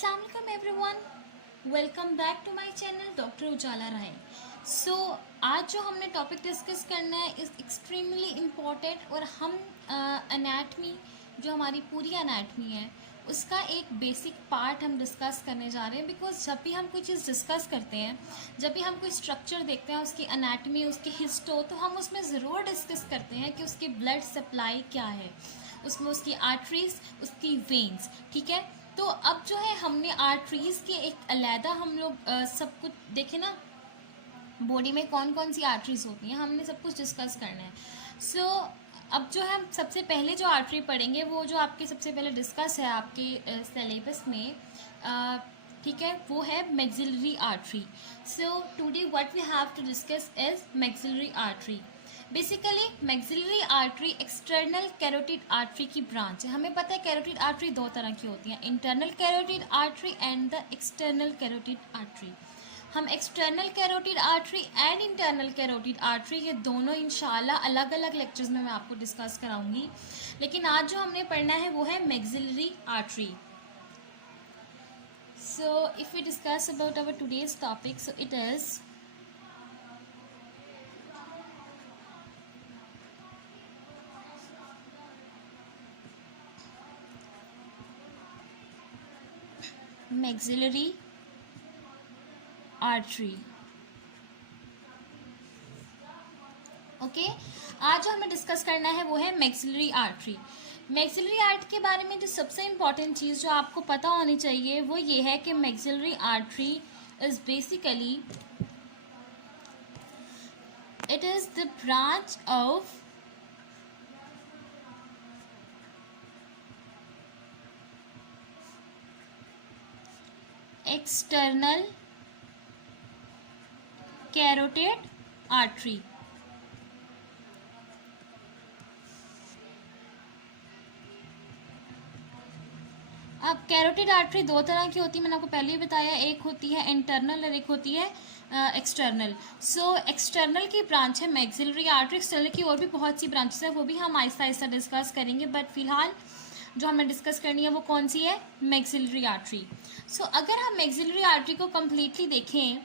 अस्सलाम वालेकुम everyone, welcome back to my channel doctor Ujala Rai. So आज जो हमने टॉपिक डिस्कस करना है इज़ एक्सट्रीमली इम्पॉर्टेंट और हम एनाटमी जो हमारी पूरी एनाटमी है उसका एक बेसिक पार्ट हम डिस्कस करने जा रहे हैं। बिकॉज जब भी हम कोई चीज़ डिस्कस करते हैं, जब भी हम कोई स्ट्रक्चर देखते हैं, उसकी एनाटमी, उसकी हिस्टो, तो हम उसमें ज़रूर डिस्कस करते हैं कि उसकी ब्लड सप्लाई क्या है, उसमें उसकी आर्टरीज, उसकी वेन्स। ठीक है, तो अब जो है हमने आर्टरीज़ के एक अलहदा हम लोग सब कुछ देखे ना, बॉडी में कौन कौन सी आर्टरीज होती हैं, हमने सब कुछ डिस्कस करना है। सो अब जो है हम सबसे पहले जो आर्टरी पढ़ेंगे वो जो आपके सबसे पहले डिस्कस है आपके सिलेबस में, ठीक है, वो है maxillary artery. So today what we have to discuss is maxillary artery. Basically maxillary artery external carotid artery की ब्रांच है। हमें पता है कैरोटिड आर्टरी दो तरह की होती हैं, internal carotid artery and the external carotid artery. हम external carotid artery and internal carotid artery ये दोनों इंशाल्लाह अलग अलग लेक्चर्स में मैं आपको डिस्कस कराऊंगी, लेकिन आज जो हमने पढ़ना है वो है maxillary artery. So if we discuss about our today's topic, so it is maxillary artery. Okay, आज जो हमें डिस्कस करना है वो है मैक्सिलरी आर्टरी। मैक्सिलरी आर्ट के बारे में जो सबसे इम्पॉर्टेंट चीज़ जो आपको पता होनी चाहिए वो ये है कि maxillary artery is basically it is the branch of external carotid artery. अब कैरोटिड आर्टरी दो तरह की होती है, मैंने आपको पहले ही बताया, एक होती है इंटरनल और एक होती है एक्सटर्नल। सो एक्सटर्नल की ब्रांच है मैक्सिलरी आर्टरी। एक्सटर्नल की और भी बहुत सी ब्रांचेस है, वो भी हम आहिस्ता आहिस्ता डिस्कस करेंगे, बट फिलहाल जो हमें डिस्कस करनी है वो कौन सी है, मैक्सिलरी आर्टरी। सो अगर हम मैक्सिलरी आर्टरी को कम्प्लीटली देखें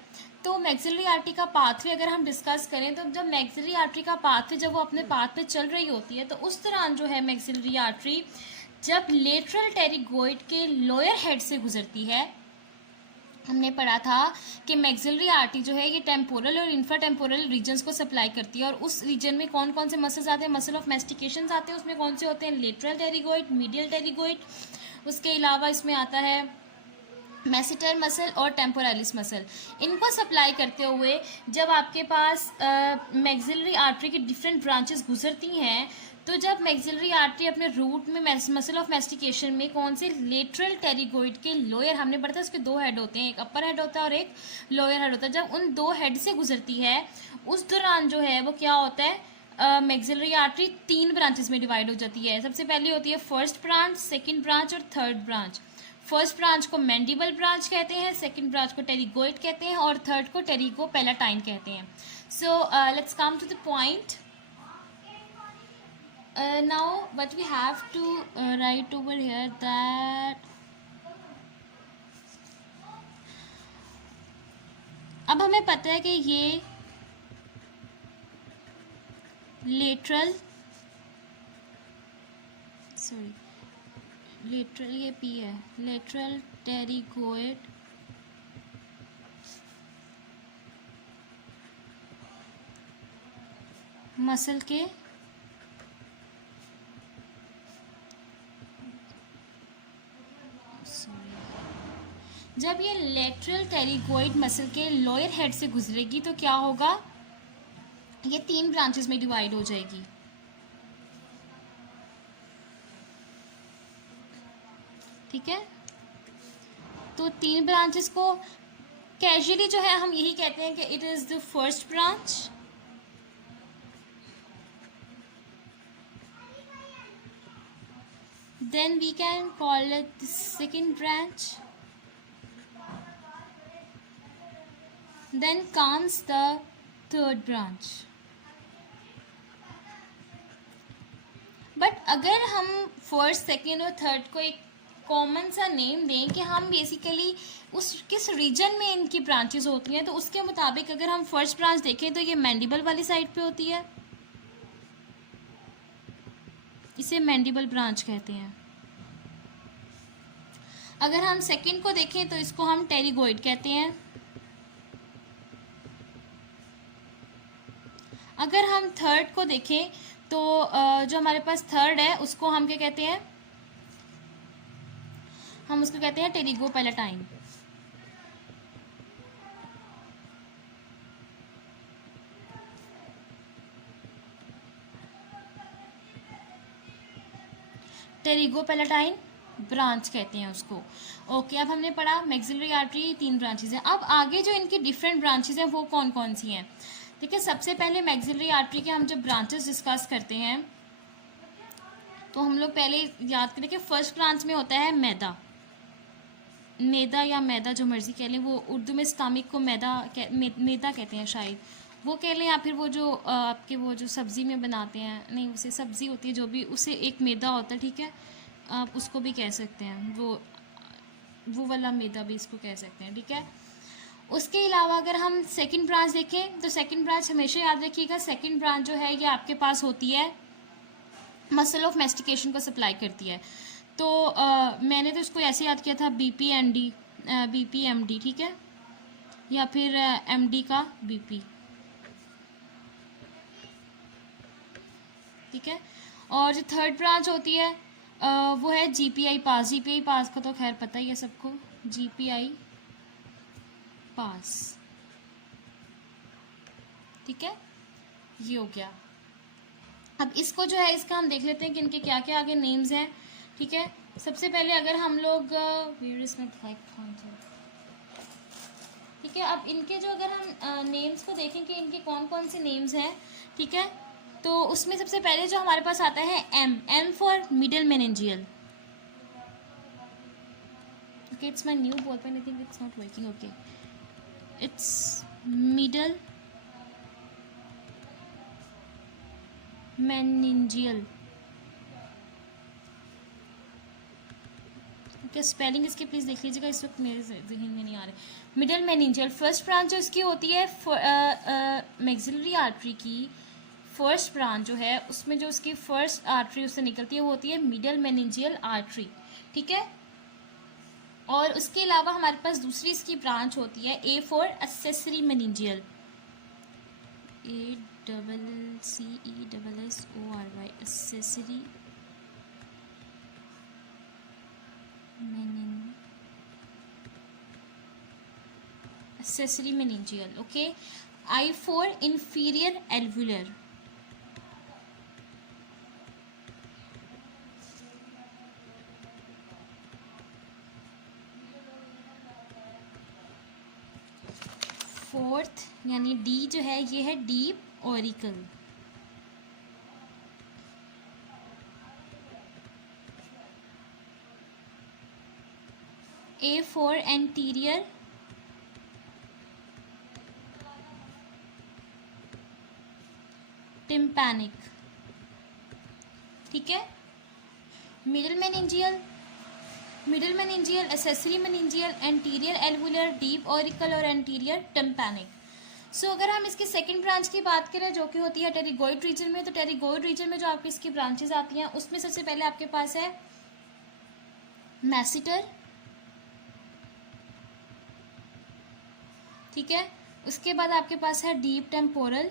तो मैक्सिलरी आर्टरी का पाथवे अगर हम डिस्कस करें तो जब मैक्सिलरी आर्टरी का पाथवे जब वो अपने पाथ पे चल रही होती है तो उस दौरान जो है मैक्सिलरी आर्टरी जब लेटरल टेरिगोइड के लोअर हेड से गुजरती है, हमने पढ़ा था कि मैक्सिलरी आर्टरी जो है ये टेम्पोरल और इंफ्राटेम्पोरल रीजन्स को सप्लाई करती है, और उस रीजन में कौन कौन से मसल्स आते हैं, मसल ऑफ मैस्टिकेशन आते हैं, उसमें कौन से होते हैं, लेटरल टेरिगोइड, मीडियल टेरिगोइड, उसके अलावा इसमें आता है मैसेटर मसल और टेम्पोरालिस मसल। इनको सप्लाई करते हुए जब आपके पास मैक्सिलरी आर्टरी की डिफरेंट ब्रांचेस गुजरती हैं, तो जब मैक्सिलरी आर्टरी अपने रूट में मसल ऑफ मैस्टिकेशन में कौन से लेटरल टेरिगोइड के लोअर, हमने पढ़ा था उसके दो हेड होते हैं, एक अपर हेड होता है और एक लोअर हेड होता है, जब उन दो हेड से गुजरती है उस दौरान जो है वो क्या होता है, मैक्सिलरी आर्टरी तीन ब्रांचेस में डिवाइड हो जाती है। सबसे पहली होती है फर्स्ट ब्रांच, सेकेंड ब्रांच और थर्ड ब्रांच। फर्स्ट ब्रांच को मैंडिबल ब्रांच कहते हैं, सेकंड ब्रांच को टेरिगोइड कहते हैं और थर्ड को टेरिगो पैलाटाइन कहते हैं। So let's come to the point. Now what we have to write over here that अब हमें पता है कि ये लेटरल लेटरल ये पी है, लेटरल टेरिगोइड मसल के जब ये लेटरल टेरिगोइड मसल के लोअर हेड से गुजरेगी तो क्या होगा, ये तीन ब्रांचेस में डिवाइड हो जाएगी। ठीक है, तो तीन ब्रांचेस को कैजुअली जो है हम यही कहते हैं कि it is the first branch, then we can call it the second branch, then comes the third branch। But अगर हम फर्स्ट सेकेंड और थर्ड को एक कॉमन सा नेम दें कि हम बेसिकली उस किस रीजन में इनकी ब्रांचेस होती हैं। तो उसके मुताबिक अगर हम फर्स्ट ब्रांच देखें तो ये मैंडिबल वाली साइड पे होती है, इसे मैंडिबल ब्रांच कहते हैं। अगर हम सेकंड को देखें तो इसको हम टेरिगोइड कहते हैं। अगर हम थर्ड को देखें तो जो हमारे पास थर्ड है उसको हम क्या कहते हैं, हम उसको कहते हैं टेरिगोपैलेटाइन। टेरिगोपैलेटाइन ब्रांच कहते हैं उसको। ओके, अब हमने पढ़ा मैक्सिलरी आर्टरी 3 ब्रांचेज हैं। अब आगे जो इनकी डिफरेंट ब्रांचेज हैं वो कौन कौन सी हैं। ठीक है, सबसे पहले मैक्सिलरी आर्टरी के हम जब ब्रांचेस डिस्कस करते हैं तो हम लोग पहले याद करें कि फर्स्ट ब्रांच में होता है मैदा, मैदा या मैदा जो मर्जी कह लें, वो उर्दू में स्टमक को मैदा कहते हैं शायद, वो कह लें, या फिर वो जो आपके वो जो सब्ज़ी में बनाते हैं, नहीं उसे सब्ज़ी होती है जो भी, उसे एक मैदा होता है। ठीक है, आप उसको भी कह सकते हैं, वो वाला मैदा भी इसको कह सकते हैं। ठीक है, उसके अलावा अगर हम सेकंड ब्रांच देखें तो सेकंड ब्रांच हमेशा याद रखिएगा, सेकंड ब्रांच जो है ये आपके पास होती है मसल ऑफ मैस्टिकेशन को सप्लाई करती है। तो मैंने तो इसको ऐसे याद किया था BPMD, BPMD, ठीक है, या फिर MD का BP। ठीक है, और जो थर्ड ब्रांच होती है वो है GPI पास। GPI पास का तो खैर पता ही है सबको, GPI पास। ठीक है, ये हो गया। अब इसको जो है इसका हम देख लेते हैं कि इनके क्या क्या आगे नेम्स हैं। ठीक है, सबसे पहले अगर हम लोग ठीक है, अब इनके जो अगर हम नेम्स को देखें कि इनके कौन कौन से नेम्स हैं, ठीक है, तो उसमें सबसे पहले जो हमारे पास आता है M for middle meningeal. Okay, it's my new ball pen, I think it's not working. Okay, it's middle meningeal. Okay, spelling इसकी प्लीज़ देख लीजिएगा, इस वक्त मेरे जहन में नहीं आ रहे। मिडल मेनिंजियल फर्स्ट ब्रांच जो इसकी होती है मैक्सिलरी आर्टरी की फर्स्ट ब्रांच जो है उसमें जो उसकी फर्स्ट आर्टरी उससे निकलती है वो होती है मिडल मेनिंजियल आर्टरी। ठीक है, और उसके अलावा हमारे पास दूसरी इसकी ब्रांच होती है A for accessory meningeal, ACCESSORY, accessory accessory meningeal. Okay, I for inferior alveolar, fourth यानी D जो है ये है deep auricle. A for anterior tympanic. ठीक है, middle meningeal, accessory meningeal, anterior alveolar, deep auricle और एंटीरियर टिम्पैनिक। सो अगर हम इसकी सेकंड ब्रांच की बात करें जो कि होती है टेरिगोइड रीजन में, तो टेरिगोइड रीजन में जो आपकी इसकी ब्रांचेस आती हैं उसमें सबसे पहले आपके पास है मैसिटर। ठीक है, उसके बाद आपके पास है डीप टेम्पोरल,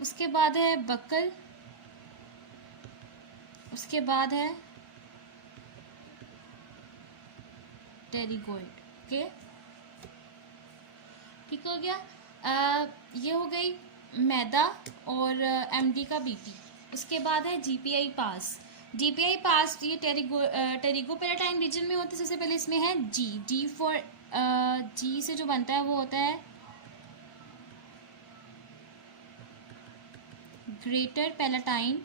उसके बाद है बक्कल, उसके बाद है टेरिगोइड। ओके, ठीक हो गया। ये हो गई मैदा और MD का BP। उसके बाद है GPI पास। GPI पास ये टेरिगोपैलेटाइन रीजन में होता है। सबसे पहले इसमें है G फॉर G से जो बनता है वो होता है ग्रेटर पैलेटाइन,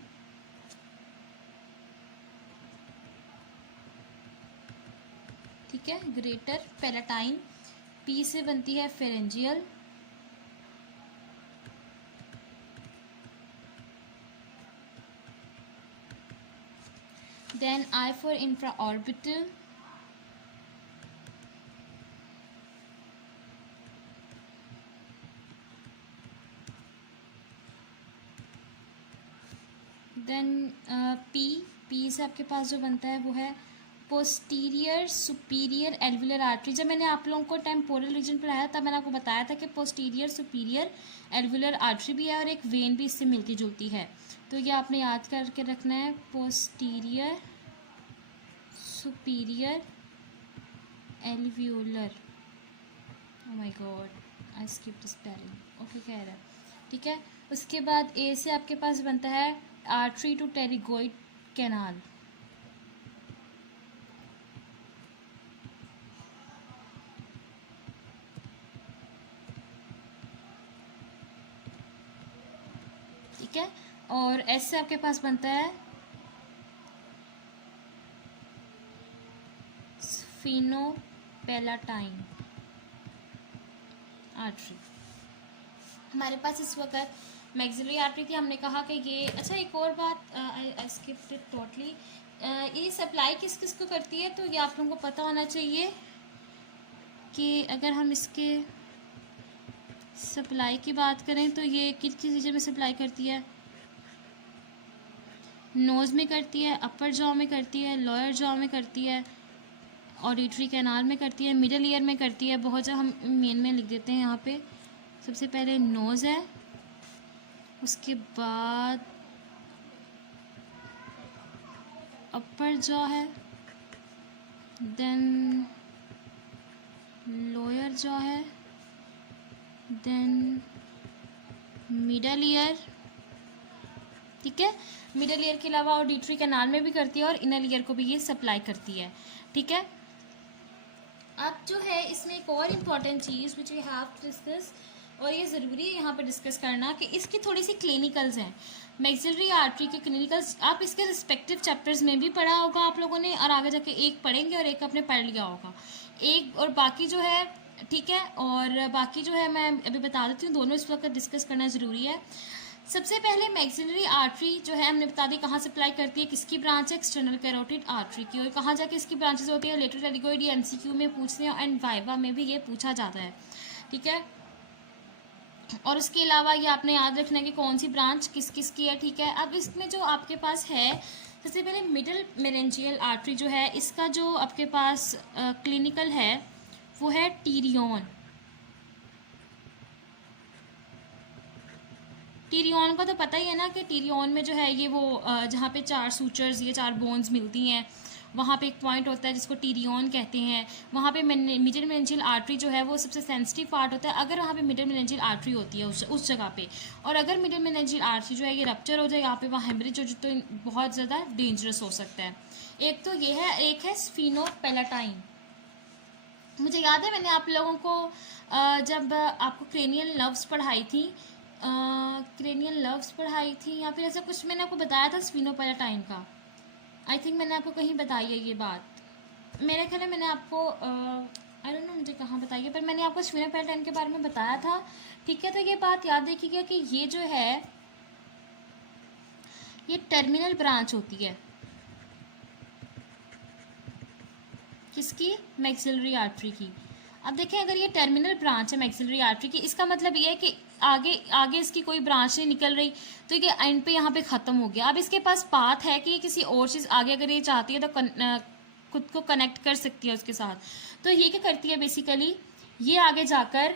ठीक है, ग्रेटर पैलेटाइन। P से बनती है pharyngeal, Then I for infraorbital. Then P से आपके पास जो बनता है वो है पोस्टीरियर सुपीरियर एल्वुलर आर्टरी। जब मैंने आप लोगों को टेम्पोरल रीजन पढ़ाया तब मैंने आपको बताया था कि पोस्टीरियर सुपीरियर एल्वुलर आर्टरी भी है और एक वेन भी इससे मिलती जुलती है, तो ये आपने याद करके रखना है, posterior superior alveolar. Oh my God I skip the spelling. Okay कह रहा है, ठीक है। उसके बाद ए से आपके पास बनता है आर्टरी टू टेरिगोइड कैनाल। ठीक है, और एस से आपके पास बनता है स्फीनोपेलाटाइन आर्टरी। हमारे पास इस वक्त मैक्सिलरी आर्टरी थी, हमने कहा कि ये अच्छा एक और बात आई स्किप्ड इट टोटली, ये सप्लाई किस किस को करती है, तो ये आप लोगों को पता होना चाहिए कि अगर हम इसके सप्लाई की बात करें तो ये किस किस रीजन में सप्लाई करती है, नोज़ में करती है, अपर जॉ में करती है, लोअर जॉ में करती है, ऑडिटरी कैनाल में करती है, मिडल ईयर में करती है। बहुत ज़्यादा हम मेन में लिख देते हैं यहाँ पे। सबसे पहले नोज़ है, उसके बाद अपर जॉ है, देन लोअर जॉ है, देन मिडल ईयर। ठीक है, मिडल ईयर के अलावा ऑडिटरी कैनाल में भी करती है और इनर ईयर को भी ये सप्लाई करती है। ठीक है, अब जो है इसमें एक और इम्पॉर्टेंट चीज़ which we have to discuss, और ये ज़रूरी है यहाँ पर डिस्कस करना कि इसकी थोड़ी सी क्लिनिकल्स हैं। मैक्सिलरी आर्टरी के क्लिनिकल्स आप इसके रिस्पेक्टिव चैप्टर्स में भी पढ़ा होगा आप लोगों ने, और आगे जाके एक पढ़ेंगे और एक आपने पढ़ लिया होगा, एक और बाकी जो है, ठीक है, और बाकी जो है मैं अभी बता देती हूँ, दोनों इस वक्त डिस्कस करना ज़रूरी है। सबसे पहले मैक्सिलरी आर्टरी जो है हमने बता दी कहाँ सप्लाई करती है, किसकी ब्रांच है, एक्सटर्नल कैरोटिड आर्टरी की, और कहाँ जाके इसकी ब्रांचेस होती है, लेटर टेरिगोइड, ये एमसीक्यू में पूछते हैं एंड वाइवा में भी ये पूछा जाता है। ठीक है, और उसके अलावा ये आपने याद रखना है कि कौन सी ब्रांच किस किस की है। ठीक है, अब इसमें जो आपके पास है, सबसे पहले मिडल मेरेंजियल आर्टरी जो है, इसका जो आपके पास क्लिनिकल है वो है टीरियन। टीरियन का तो पता ही है ना कि टीरियन में जो है ये वो जहाँ पे चार सूचर्स, ये चार बोन्स मिलती हैं, वहाँ पे एक पॉइंट होता है जिसको टीरियन कहते हैं। वहाँ पे मिडल मेरेंजियल आर्टरी जो है वो सबसे सेंसिटिव पार्ट होता है अगर वहाँ पे मिडल मेरेंजियल आर्टरी होती है उस जगह पे, और अगर मिडल मेरेंजियल आर्टरी जो है ये रप्चर हो जाए यहाँ पे, वहाँ हेमरेज हो जाए तो बहुत ज़्यादा डेंजरस हो सकता है। एक तो ये है, एक है स्फीनोपेलाटाइन। मुझे याद है मैंने आप लोगों को जब आपको क्रेनियल नर्व्स पढ़ाई थी, क्रेनियल नर्व्स पढ़ाई थी या फिर ऐसा कुछ मैंने आपको बताया था स्फीनोपेलाटाइन का, आई थिंक मैंने आपको कहीं बताई है ये बात, मेरे ख्याल में मैंने आपको आई डोंट नो मुझे कहाँ बताई है, पर मैंने आपको स्फीनोपेलाटाइन के बारे में बताया था। ठीक है, तो ये बात याद रखिएगा कि ये जो है ये टर्मिनल ब्रांच होती है किसकी, मैक्सिलरी आर्टरी की। अब देखें अगर ये टर्मिनल ब्रांच है मैक्सिलरी आर्टरी की, इसका मतलब ये है कि आगे आगे इसकी कोई ब्रांच नहीं निकल रही, तो ये एंड पे यहाँ पे ख़त्म हो गया। अब इसके पास पाथ है कि ये किसी और चीज़ आगे अगर ये चाहती है तो खुद को कनेक्ट कर सकती है उसके साथ। तो ये क्या करती है बेसिकली, ये आगे जाकर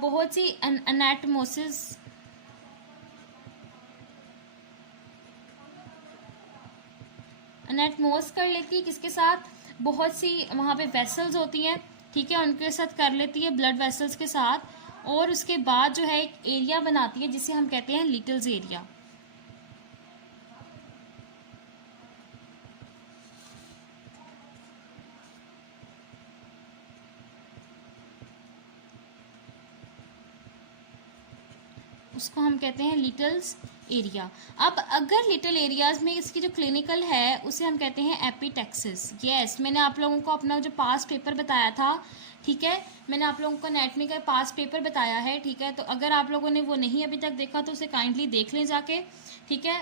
बहुत सी एनाटमोसिस एनाटमोस कर लेती है, किसके साथ, बहुत सी वहाँ पे वेसल्स होती हैं, ठीक है, उनके साथ कर लेती है, ब्लड वेसल्स के साथ, और उसके बाद जो है एक एरिया बनाती है जिसे हम कहते हैं लिटल्स एरिया। उसको हम कहते हैं लिटल्स एरिया। अब अगर लिटिल एरियाज़ में इसकी जो क्लिनिकल है उसे हम कहते हैं एपिटेक्सिस। यस, मैंने आप लोगों को अपना जो पास्ट पेपर बताया था, ठीक है, मैंने आप लोगों को एनाटॉमी का पास्ट पेपर बताया है, ठीक है, तो अगर आप लोगों ने वो नहीं अभी तक देखा तो उसे काइंडली देख लें जाके, ठीक है,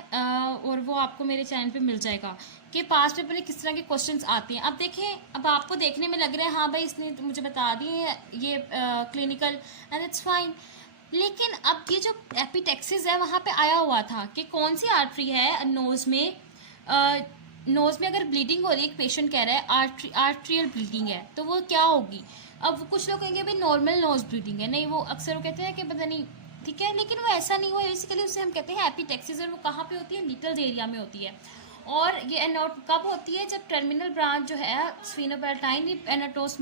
और वो आपको मेरे चैनल पे मिल जाएगा कि पास्ट पेपर में किस तरह के क्वेश्चंस आते हैं। अब देखें, अब आपको देखने में लग रहा है हाँ भाई इसने तो मुझे बता दिए ये क्लिनिकल, एंड इट्स फाइन, लेकिन अब ये जो एपिटेक्सिस है वहाँ पे आया हुआ था कि कौन सी आर्टरी है नोज़ में, नोज़ में अगर ब्लीडिंग हो रही है, एक पेशेंट कह रहा है आर्ट्रियल ब्लीडिंग है, तो वो क्या होगी। अब कुछ लोग कहेंगे भाई नॉर्मल नोज ब्लीडिंग है, नहीं वो अक्सर वो कहते हैं कि पता नहीं, ठीक है, लेकिन वो ऐसा नहीं हुआ, बेसिकली उसे हम कहते हैं एपिटेक्सिस, और वो कहाँ पे होती है, लिटल एरिया में होती है। और ये एनोट कब होती है, जब टर्मिनल ब्रांच जो है स्फीनोपेल्टाइन एनाटोस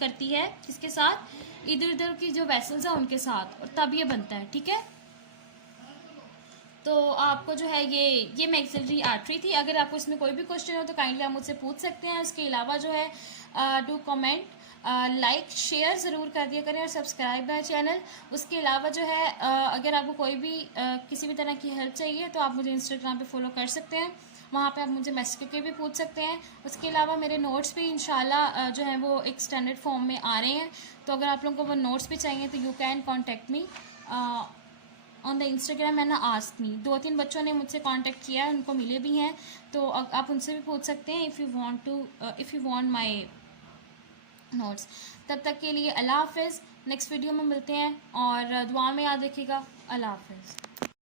करती है किसके साथ, इधर उधर की जो वेसल्स हैं उनके साथ, और तब ये बनता है, ठीक है। तो आपको जो है ये मैक्सिलरी आर्टरी थी। अगर आपको इसमें कोई भी क्वेश्चन हो तो काइंडली आप मुझसे पूछ सकते हैं। उसके अलावा जो है डू कमेंट, लाइक शेयर ज़रूर कर दिया करें और सब्सक्राइब है चैनल। उसके अलावा जो है अगर आपको कोई भी किसी भी तरह की हेल्प चाहिए तो आप मुझे इंस्टाग्राम पे फॉलो कर सकते हैं, वहाँ पे आप मुझे मैसेज करके भी पूछ सकते हैं। उसके अलावा मेरे नोट्स भी इंशाल्लाह जो है वो एक स्टैंडर्ड फॉर्म में आ रहे हैं, तो अगर आप लोगों को वो नोट्स भी चाहिए तो you can contact me on the Instagram and ask me. 2-3 बच्चों ने मुझसे कांटेक्ट किया है, उनको मिले भी हैं, तो आप उनसे भी पूछ सकते हैं if you want my notes. तब तक के लिए अल्लाह हाफिज़, नेक्स्ट वीडियो में मिलते हैं, और दुआ में याद रखिएगा। अल्लाह हाफिज़।